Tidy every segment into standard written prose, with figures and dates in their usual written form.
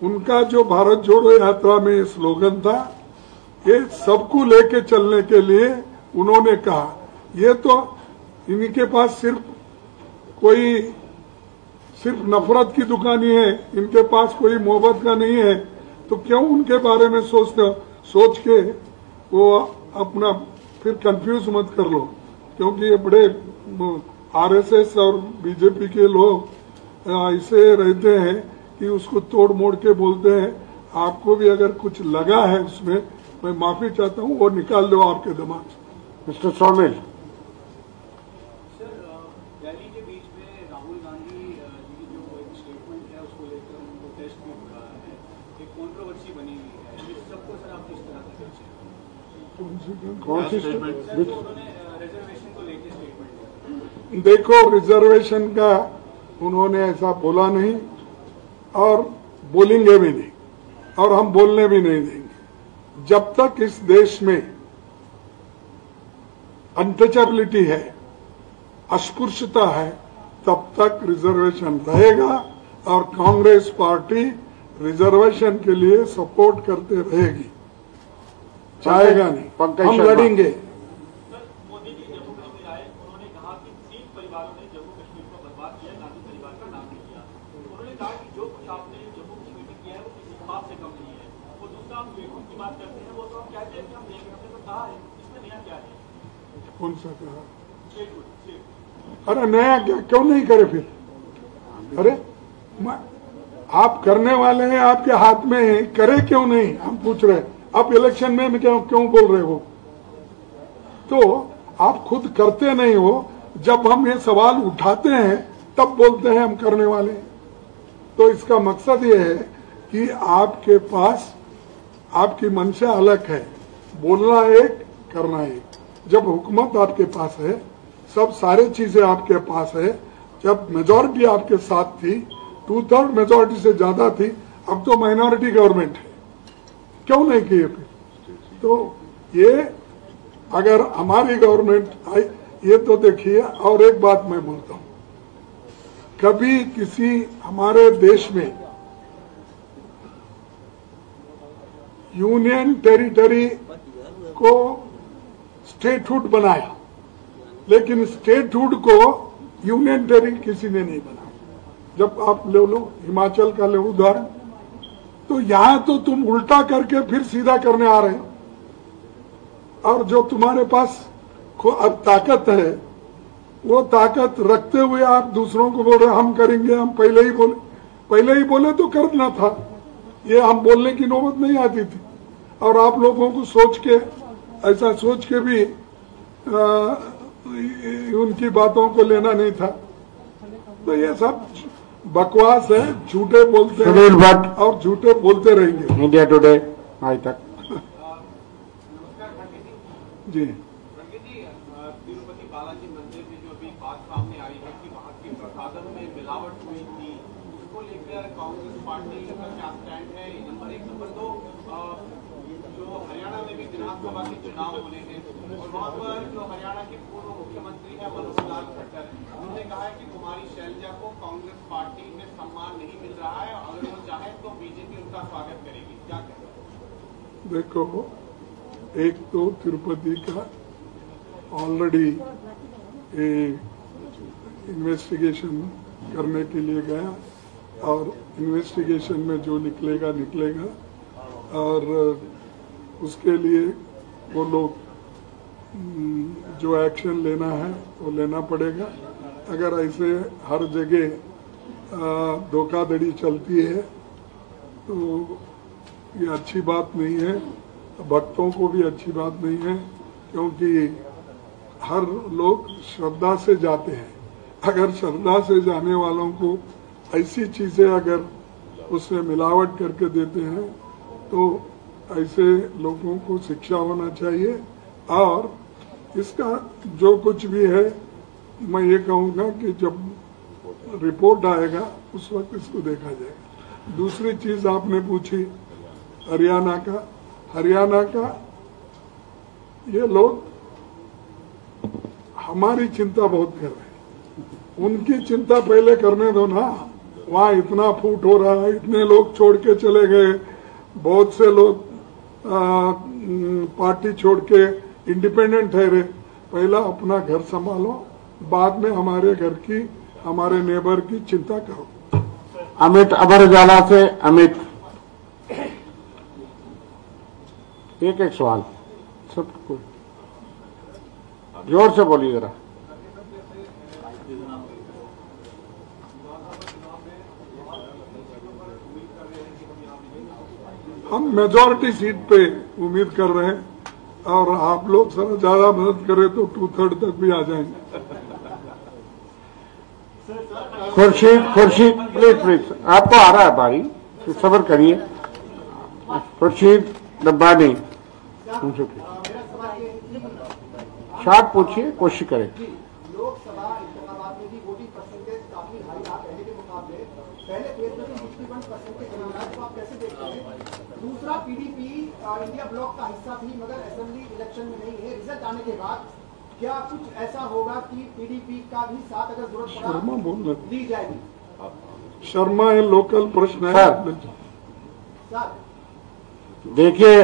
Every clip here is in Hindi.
उनका जो भारत जोड़ो यात्रा में ये स्लोगन था, ये सबको लेके चलने के लिए उन्होंने कहा। ये तो इनके पास सिर्फ नफरत की दुकानी है, इनके पास कोई मोहब्बत का नहीं है। तो क्यों उनके बारे में सोच के वो अपना फिर कंफ्यूज मत कर लो, क्योंकि ये बड़े आरएसएस और बीजेपी के लोग ऐसे रहते हैं कि उसको तोड़ मोड़ के बोलते हैं। आपको भी अगर कुछ लगा है उसमें, मैं माफी चाहता हूँ, वो निकाल दो आपके दिमाग से। मिस्टर सौमिल, रैली के बीच में राहुल गांधी जी की जो एक स्टेटमेंट है उसको लेकर उनको टेस्ट भी हो रहा है, एक कंट्रोवर्सी बनी हुई है। इस सबको सर आप किस तरह से देखते हैं? कौन सी स्टेटमेंट? उन्होंने रिजर्वेशन को लेकर स्टेटमेंट। देखो, रिजर्वेशन का उन्होंने ऐसा बोला नहीं और बोलेंगे भी नहीं, और हम बोलने भी नहीं देंगे। जब तक इस देश में अनटचेबिलिटी है, अस्पृश्यता है, तब तक रिजर्वेशन रहेगा और कांग्रेस पार्टी रिजर्वेशन के लिए सपोर्ट करते रहेगी, चाहेगा नहीं। हम लड़ेंगे। मोदी जी जम्मू कश्मीर आए, उन्होंने कहा कि 3 परिवारों ने जम्मू कश्मीर को बर्बाद किया, गांधी परिवार का नाम नहीं लिया। उन्होंने कहा कि जो कुछ आपने जम्मू कश्मीर में किया है वो किसी बात से कम नहीं है। वो दूसरा हम बेवकूफ की बात करते हैं, वो तो हम कहते हैं कि हम देख रहे हैं, हमने तो कहा है, इसमें नया क्या है? कौन सा कहा? स्टेटहुड। अरे नया क्या, क्यों नहीं करे फिर? अरे आप करने वाले हैं, आपके हाथ में है, करे क्यों नहीं, हम पूछ रहे हैं। आप इलेक्शन में क्यों बोल रहे हो? तो आप खुद करते नहीं हो। जब हम ये सवाल उठाते हैं तब बोलते हैं हम करने वाले हैं। तो इसका मकसद ये है कि आपके पास आपकी मंशा अलग है, बोलना एक, करना एक। जब हुकूमत आपके पास है, सब सारे चीजें आपके पास है, जब मेजॉरिटी आपके साथ थी, 2/3 मेजॉरिटी से ज्यादा थी, अब तो माइनॉरिटी गवर्नमेंट है, क्यों नहीं किए फिर? तो ये अगर हमारी गवर्नमेंट आई, ये तो देखिए। और एक बात मैं बोलता हूं, कभी किसी हमारे देश में यूनियन टेरिटरी को स्टेटहुड बनाया, लेकिन स्टेटहुड को यूनियन टेरिटरी किसी ने नहीं बनाया। जब आप ले लो हिमाचल का ले उदाहरण, तो यहां तो तुम उल्टा करके फिर सीधा करने आ रहे हो, और जो तुम्हारे पास अब ताकत है, वो ताकत रखते हुए आप दूसरों को बोल रहे हम करेंगे। हम पहले ही बोले तो करना था, ये हम बोलने की नौबत नहीं आती थी। और आप लोगों को ऐसा सोच के भी उनकी बातों को लेना नहीं था। तो ये सब बकवास है, झूठे बोलते हैं और झूठे बोलते रहेंगे। इंडिया टुडे आज तक। जी, तिरुपति बालाजी मंदिर में जो अभी बात सामने आई है कि वहाँ के प्रसादन में मिलावट हुई थी, उसको लेकर कांग्रेस पार्टी का क्या स्टैंड है? नंबर 1। नंबर 2, जो हरियाणा में भी विधानसभा के चुनाव होने हैं और वहाँ पर जो हरियाणा के पूर्व मुख्यमंत्री है मनोहर लाल खट्टर, उन्होंने कहा है कि कुमारी शैलजा को कांग्रेस पार्टी में सम्मान नहीं मिल रहा है, अगर वो चाहे तो बीजेपी उनका स्वागत करेगी। क्या कहते हैं? देखो, एक तो तिरुपति का ऑलरेडी इन्वेस्टिगेशन करने के लिए गया, और इन्वेस्टिगेशन में जो निकलेगा, और उसके लिए वो लोग जो एक्शन लेना है वो लेना पड़ेगा। अगर ऐसे हर जगह धोखाधड़ी चलती है तो ये अच्छी बात नहीं है, भक्तों को भी अच्छी बात नहीं है, क्योंकि हर लोग श्रद्धा से जाते हैं। अगर श्रद्धा से जाने वालों को ऐसी चीजें अगर उसमें मिलावट करके देते हैं तो ऐसे लोगों को शिक्षा होना चाहिए। और इसका जो कुछ भी है, मैं ये कहूँगा कि जब रिपोर्ट आएगा उस वक्त इसको देखा जाएगा। दूसरी चीज आपने पूछी हरियाणा का, ये लोग हमारी चिंता बहुत कर रहे हैं, उनकी चिंता पहले करने दो ना। वहाँ इतना फूट हो रहा है, इतने लोग छोड़ के चले गए, बहुत से लोग पार्टी छोड़ के इंडिपेंडेंट ठहरे। पहला अपना घर संभालो, बाद में हमारे घर की, हमारे नेबर की चिंता करो। अमित अमर उजाला से अमित, एक एक सवाल, सब कुछ जोर से बोलिए जरा। हम मेजॉरिटी सीट पे उम्मीद कर रहे हैं और आप लोग जरा ज्यादा मदद करें तो 2/3 तक भी आ जाएंगे। खुर्शीद प्लीज आपको आ रहा है बारी, तो सब्र करिए। खुर्शीद रब्बानी, शार्ट पूछिए, कोशिश करें। लोकसभा इंतखाबात में भी वोटिंग परसेंटेज काफी हाई था पहले के मुकाबले। पहले फेज में 61% के करीब था, तो आप कैसे देखते हैं? दूसरा, पीडीपी इंडिया ब्लॉक का हिस्सा थी मगर असेंबली इलेक्शन में नहीं है। रिजल्ट आने के बाद क्या कुछ ऐसा होगा कि पीडीपी का भी साथ अगर जरूरत शर्मा पड़ा बोल दी जाएगी? शर्मा है, लोकल प्रश्न है। सर देखिए,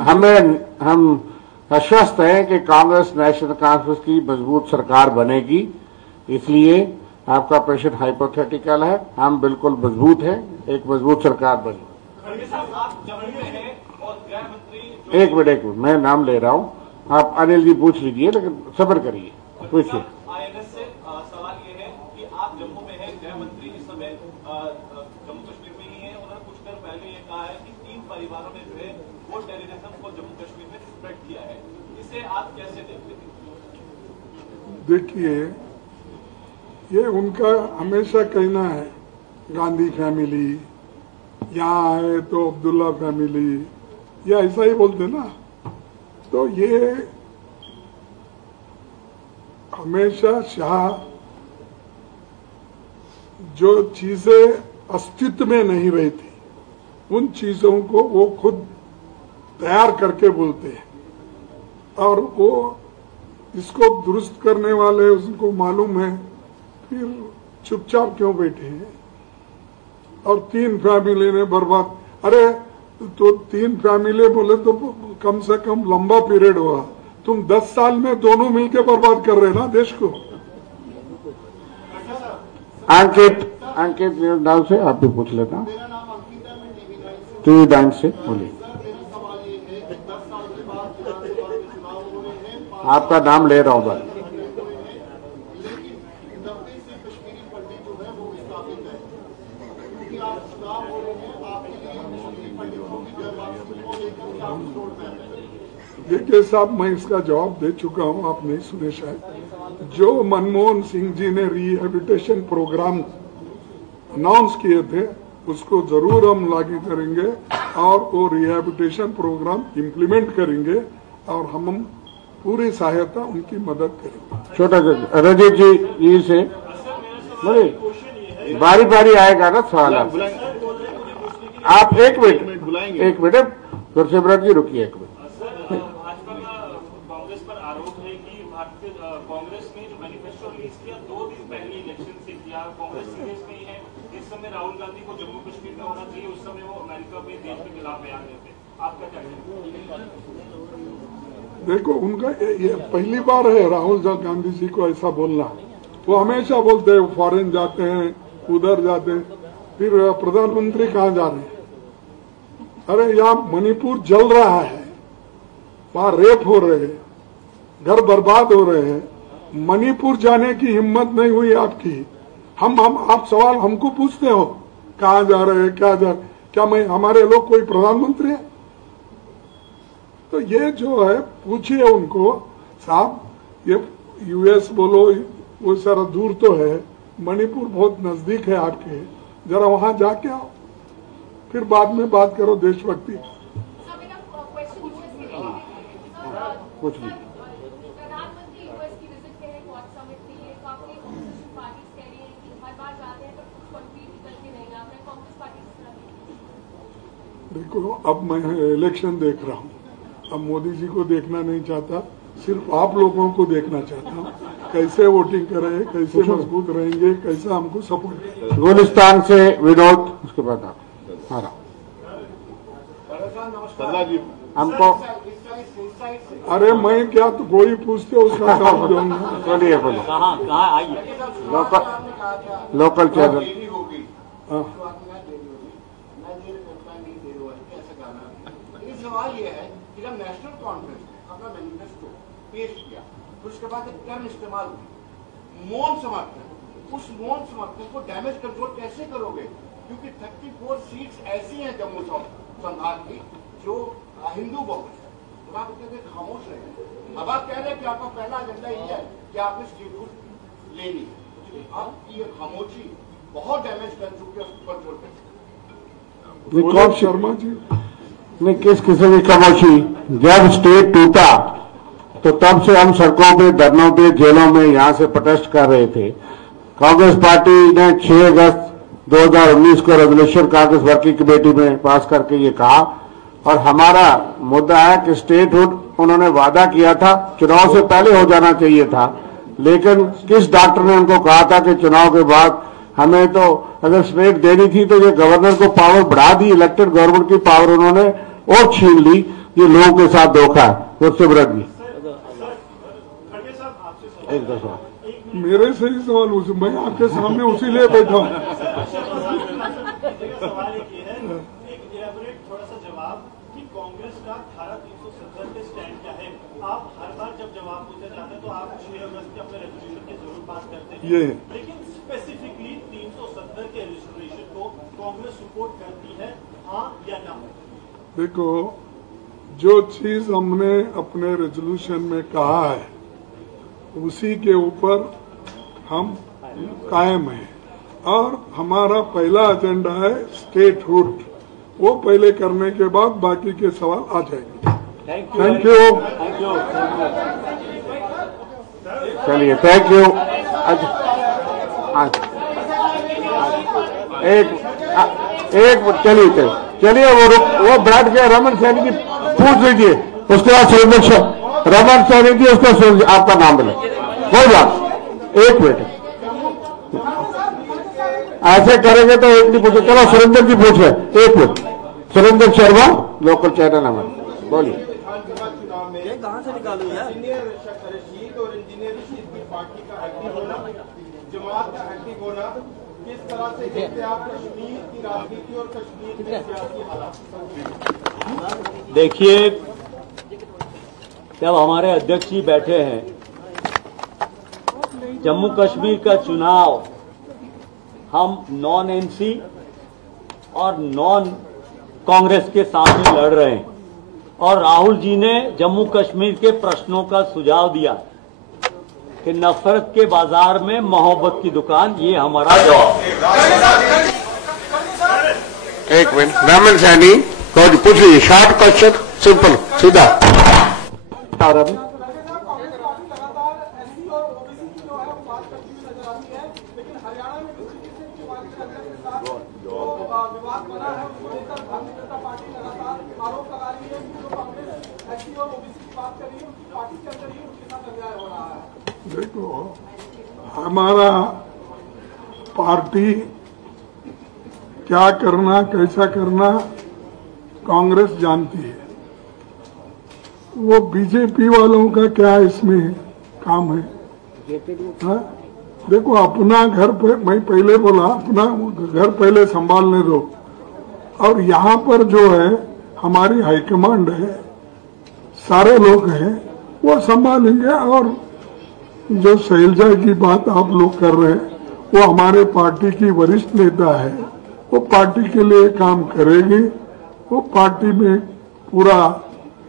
हम आश्वस्त हैं कि कांग्रेस नेशनल कॉन्फ्रेंस की मजबूत सरकार बनेगी, इसलिए आपका प्रश्न हाइपोथेटिकल है। हम बिल्कुल मजबूत हैं, एक मजबूत सरकार बनी। एक मिनट मैं नाम ले रहा हूं, आप अनिल जी पूछ लीजिए, लेकिन सब्र करिए, पूछिए। आईएनएस से सवाल ये है कि आप जम्मू में हैं, गृह मंत्री इस समय जम्मू कश्मीर में ही हैं। उन्होंने कुछ देर पहले ये कहा है कि 3 परिवारों ने जो है वो टेररिज्म को जम्मू कश्मीर में स्प्रेड किया है। इसे आप कैसे देखते हैं? देखिए, ये उनका हमेशा कहना है, गांधी फैमिली, यहाँ आए तो अब्दुल्ला फैमिली, या ऐसा ही बोलते ना। तो ये हमेशा शाह जो चीजें अस्तित्व में नहीं रही थी, उन चीजों को वो खुद तैयार करके बोलते हैं, और वो इसको दुरुस्त करने वाले उनको मालूम है, फिर चुपचाप क्यों बैठे हैं। और 3 फैमिली ने बर्बाद, अरे तो 3 फैमिली बोले तो कम से कम लंबा पीरियड हुआ। तुम 10 साल में दोनों मिलकर बर्बाद कर रहे ना देश को। अंकित नाम से आप भी पूछ लेना, टीवी 9 से बोलिए। आपका नाम ले रहा हूं मैं। देखिए साहब, मैं इसका जवाब दे चुका हूं, आप नहीं सुने शायद। जो मनमोहन सिंह जी ने रिहेबिलिटेशन प्रोग्राम अनाउंस किए थे, उसको जरूर हम लागू करेंगे और वो रिहेबिलिटेशन प्रोग्राम इम्प्लीमेंट करेंगे और हम पूरी सहायता उनकी मदद करेंगे। छोटा रजत जी से बोले, बारी बारी आएगा ना सवाल। आप एक मिनट गुरसिमरत जी रुकिए एक मिनट। भाजपा का कांग्रेस पर आरोप है कि भारतीय कांग्रेस ने जो मैनिफेस्टो रिलीज किया 2 दिन पहले इलेक्शन से किया। कांग्रेस सीरियस नहीं है। इस समय राहुल गांधी को जम्मू कश्मीर में होना चाहिए, उस समय वो अमेरिका में देश के खिलाफ बयान देते। आपका क्या कहना है? देखो, उनका ये पहली बार है राहुल गांधी जी को ऐसा बोलना। वो हमेशा बोलते हैं फॉरेन जाते हैं, उधर जाते हैं, फिर प्रधानमंत्री कहाँ जा रहे हैं? अरे यहाँ मणिपुर जल रहा है, वहां रेप हो रहे हैं, घर बर्बाद हो रहे हैं, मणिपुर जाने की हिम्मत नहीं हुई आपकी। आप सवाल हमको पूछते हो कहाँ जा रहे हैं, क्या जा रहे, क्या मैं हमारे लोग कोई प्रधानमंत्री है? तो ये जो है पूछिए उनको, साहब ये यूएस बोलो वो सारा दूर तो है, मणिपुर बहुत नजदीक है आपके, जरा वहां जाके आओ, फिर बाद में बात करो देशभक्ति। कुछ नहीं। प्रधानमंत्री यूएस की विजिट पे है, क्वाड समिट के लिए काफी ऑपोजिशन पार्टीज कह रही हैं कि हर बार जाते हैं पर कुछ कंक्रीट निकल के नहीं आता है। कांग्रेस पार्टी किस तरह? देखो, अब मैं इलेक्शन देख रहा हूँ, अब मोदी जी को देखना नहीं चाहता, सिर्फ आप लोगों को देखना चाहता हूँ, कैसे वोटिंग करें, कैसे मजबूत रहेंगे, कैसा हमको सपोर्ट करें। गुलिस्तान से विनोद, उसके बाद आप। हमको अरे मैं क्या तो कोई पूछते उसका जवाब दूंगा। चलिए बोलो। कहाँ आइए लोकल चैनल। हाँ। सवाल ये है कि जब नेशनल कॉन्फ्रेंस ने अपना मैनिफेस्टो पेश किया, उसके बाद एक टर्म इस्तेमाल हुई मौन समर्थन, उस मौन समर्थन को डैमेज कंट्रोल कैसे करोगे? क्योंकि 34 सीट्स ऐसी हैं जम्मू संभाग की जो हिंदू बहुल है, तो आप कहते खामोश रहे। अब आप कह रहे हैं कि आपका पहला एजेंडा ये है कि आपने स्टेटहुड लेनी है, आपकी ये खामोशी बहुत डैमेज कर चुकी है, उसको कंट्रोल कौन शर्मा जी नहीं, किस किस्म की खामोशी? जब स्टेट टूटा तो तब से हम सड़कों पे, धरनों पे, जेलों में यहाँ से प्रोटेस्ट कर रहे थे। कांग्रेस पार्टी ने 6 अगस्त 2019 को रेजोल्यूशन कांग्रेस वर्किंग कमेटी में पास करके ये कहा, और हमारा मुद्दा है कि स्टेटहुड उन्होंने वादा किया था, चुनाव से पहले हो जाना चाहिए था, लेकिन किस डॉक्टर ने उनको कहा था कि चुनाव के बाद हमें तो अगर स्टेट देनी थी तो ये गवर्नर को पावर बढ़ा दी, इलेक्टेड गवर्नमेंट की पावर उन्होंने और छीन ली। ये लोगों के साथ धोखा है। मुझसे व्रत जी एक दो सवाल मेरे से ही सवाल मैं आपके सामने उसी लिए बैठा हूँ। सवाल एक ये है, एक इलैबोरेट थोड़ा सा जवाब कि कांग्रेस का धारा 370 पे स्टैंड क्या है? आप हर बार जब जवाब पूछे जाते हैं तो आप 6 अगस्त के अपने रेजोल्यूशन की जरूर बात करते हैं, ये लेकिन स्पेसिफिकली 370 के रेजोल्यूशन को कांग्रेस सपोर्ट करती है, हाँ या ना? देखो, जो चीज हमने अपने रेजोल्यूशन में कहा है उसी के ऊपर हम कायम हैं, और हमारा पहला एजेंडा है स्टेटहुड। वो पहले करने के बाद बाकी के सवाल आ जाएंगे। Thank you. चलिए, थैंक यू। एक चलिए वो बैठ के रमन सैनी जी पूछ लीजिए, उसके बाद सुरेंद्र रमन सैनी जी, उसको आपका नाम मिले, कोई बात। एक मिनट ऐसे करेंगे तो एक नहीं पूछे। चलो सुरेंद्र जी पूछ रहे, एक minute. Surendra Sharma, local channel हमारे, बोलिए। कहाँ से निकालू यार? इंजीनियर रशीद और इंजीनियर रशीद की पार्टी का एक्टिव होना, जमात का एक्टिव होना, किस तरह से देखते हैं आप कश्मीर की राजनीति और कश्मीर के सियासी हालात? देखिए, जब हमारे अध्यक्ष जी बैठे हैं, जम्मू कश्मीर का चुनाव हम नॉन एनसी और नॉन कांग्रेस के साथ ही लड़ रहे हैं, और राहुल जी ने जम्मू कश्मीर के प्रश्नों का सुझाव दिया कि नफरत के बाजार में मोहब्बत की दुकान, ये हमारा जवाब। एक मिनट, रमन सैनी पूछ लीजिए, शॉर्ट क्वेश्चन, सिंपल, सीधा। देखो, हमारा पार्टी क्या करना, कैसा करना कांग्रेस जानती है। वो बीजेपी वालों का क्या इसमें काम है? हाँ? देखो, अपना घर पे, मैं पहले बोला, अपना घर पहले संभालने दो, और यहाँ पर जो है हमारी हाईकमांड है, सारे लोग हैं, वो संभालेंगे। और जो शैलजा की बात आप लोग कर रहे हैं, वो हमारे पार्टी की वरिष्ठ नेता है, वो पार्टी के लिए काम करेगी। वो पार्टी में पूरा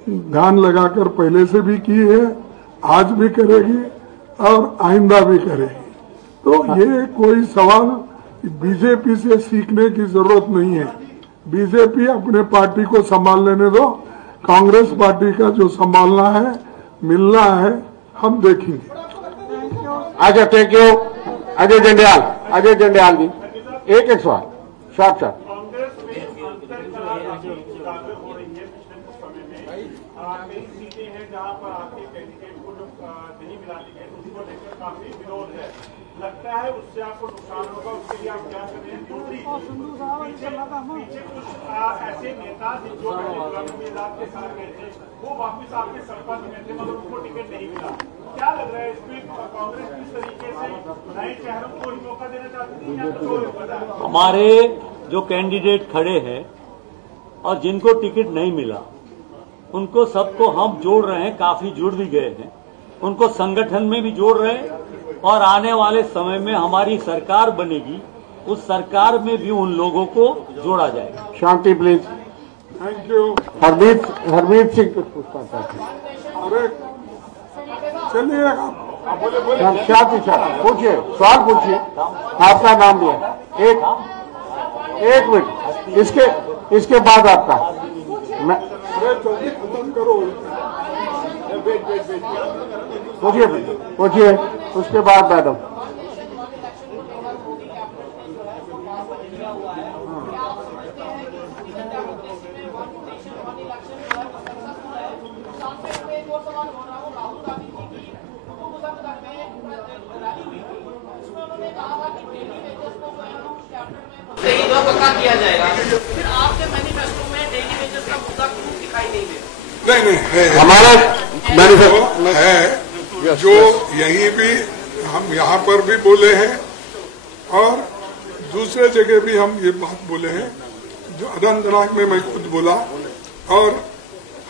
ध्यान लगाकर पहले से भी की है, आज भी करेगी और आइंदा भी करेगी। तो ये कोई सवाल बीजेपी से सीखने की जरूरत नहीं है। बीजेपी अपने पार्टी को संभाल लेने दो, कांग्रेस पार्टी का जो संभालना है, मिलना है, हम देखेंगे। अच्छा, थैंक यू। अजय जंडियाल जी, एक सवाल, शॉर्ट। कांग्रेस में उजागर हो रही है पिछले कुछ समय में। कई सीटें हैं जहां पर आपके कैंडिडेट को जो नहीं मिलाती है उसको लेकर काफी विरोध है, लगता है उससे आपको नुकसान होगा, उसके लिए आप क्या करें? दूसरी पीछे कुछ ऐसे नेता जो के साथ गए थे वो वापिस आपके संपर्क में थे मगर उनको टिकट नहीं मिला, क्या लग रहा है इसमें कांग्रेस किस तरीके से नए चेहरों को मौका देना चाहती थी या कुछ और? हमारे जो कैंडिडेट खड़े हैं और जिनको टिकट नहीं मिला उनको सबको हम जोड़ रहे हैं, काफी जुड़ भी गए हैं, उनको संगठन में भी जोड़ रहे हैं और आने वाले समय में हमारी सरकार बनेगी, उस सरकार में भी उन लोगों को जोड़ा जाएगा। Shanti please. Thank you. Harmeet Singh कुछ पूछना चाहते हैं। अरे चलिए शांति पूछिए, सवाल पूछिए, आपका नाम लिया। एक मिनट, इसके बाद आपका। जल्दी खत्म करो। पूछिए, उसके बाद मैडम। पक्का किया जाएगा, फिर आपके मैनिफेस्टो में डेली वेजेस का मुद्दा क्यों दिखाई नहीं दे? नहीं है, हमारा मैनिफेस्टो है जो यहीं भी हम यहाँ पर भी बोले हैं और दूसरे जगह भी हम ये बात बोले हैं, जो अनंतनाग में मैं खुद बोला। और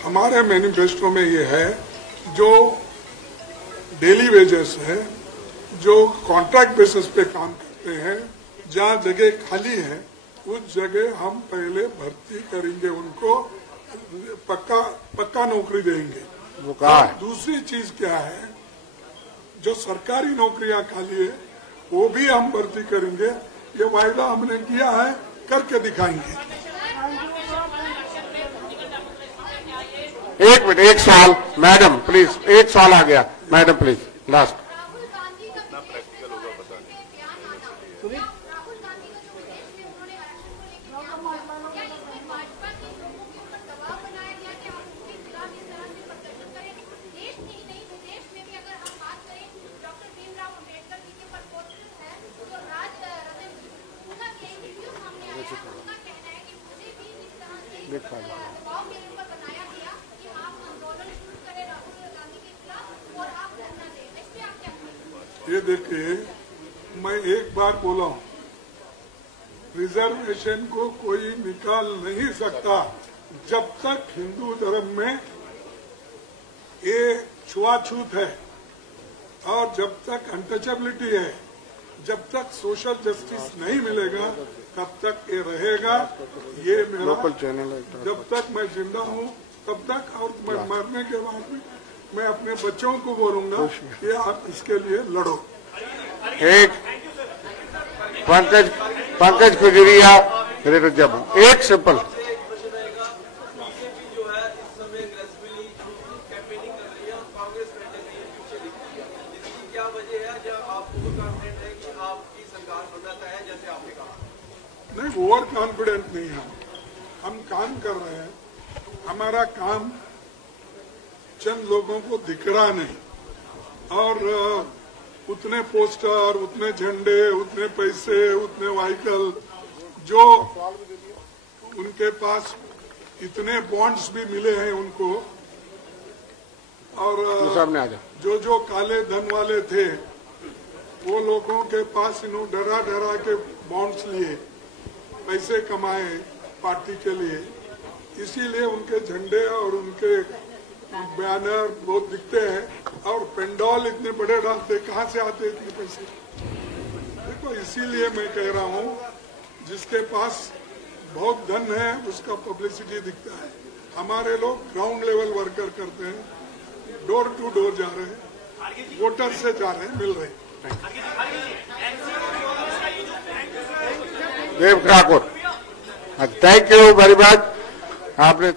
हमारे मैनिफेस्टो में ये है जो डेली वेजेस है, जो कॉन्ट्रैक्ट बेसिस पे काम करते हैं, जहाँ जगह खाली है उस जगह हम पहले भर्ती करेंगे, उनको पक्का नौकरी देंगे। वो कहा है। दूसरी चीज क्या है, जो सरकारी नौकरियां खाली है वो भी हम भर्ती करेंगे, ये वायदा हमने किया है, करके दिखाएंगे। एक मिनट, एक सवाल मैडम प्लीज, एक सवाल आ गया मैडम प्लीज लास्ट। ये देखिए, मैं एक बार बोला हूं, रिजर्वेशन को कोई निकाल नहीं सकता जब तक हिंदू धर्म में ये छुआछूत है और जब तक अनटचेबिलिटी है, जब तक सोशल जस्टिस नहीं मिलेगा तब तक ये रहेगा। ये मेरा जब तक मैं जिंदा हूँ तब तक, और मैं मरने के बाद भी मैं अपने बच्चों को बोलूंगा कि आप इसके लिए लड़ो। एक पंकज कुजरिया, एक सिंपल। नहीं, ओवर कॉन्फिडेंट नहीं है, हम काम कर रहे हैं। हमारा काम चंद लोगों को दिख रहा नहीं, और उतने पोस्टर, उतने झंडे, उतने पैसे, उतने व्हीकल, जो उनके पास इतने बॉन्ड्स भी मिले हैं उनको, और जो काले धन वाले थे वो लोगों के पास इन्होंने डरा डरा के बॉन्ड्स लिए, पैसे कमाए पार्टी के लिए, इसीलिए उनके झंडे और उनके बैनर बहुत दिखते हैं, और पेंडॉल इतने बड़े डालते, कहाँ से आते इतने पैसे? देखो, इसीलिए मैं कह रहा हूँ, जिसके पास बहुत धन है उसका पब्लिसिटी दिखता है। हमारे लोग ग्राउंड लेवल वर्कर करते हैं, डोर टू डोर जा रहे हैं, वोटर से जा रहे हैं, मिल रहे हैं। Dev Thakur, thank you very much. आपने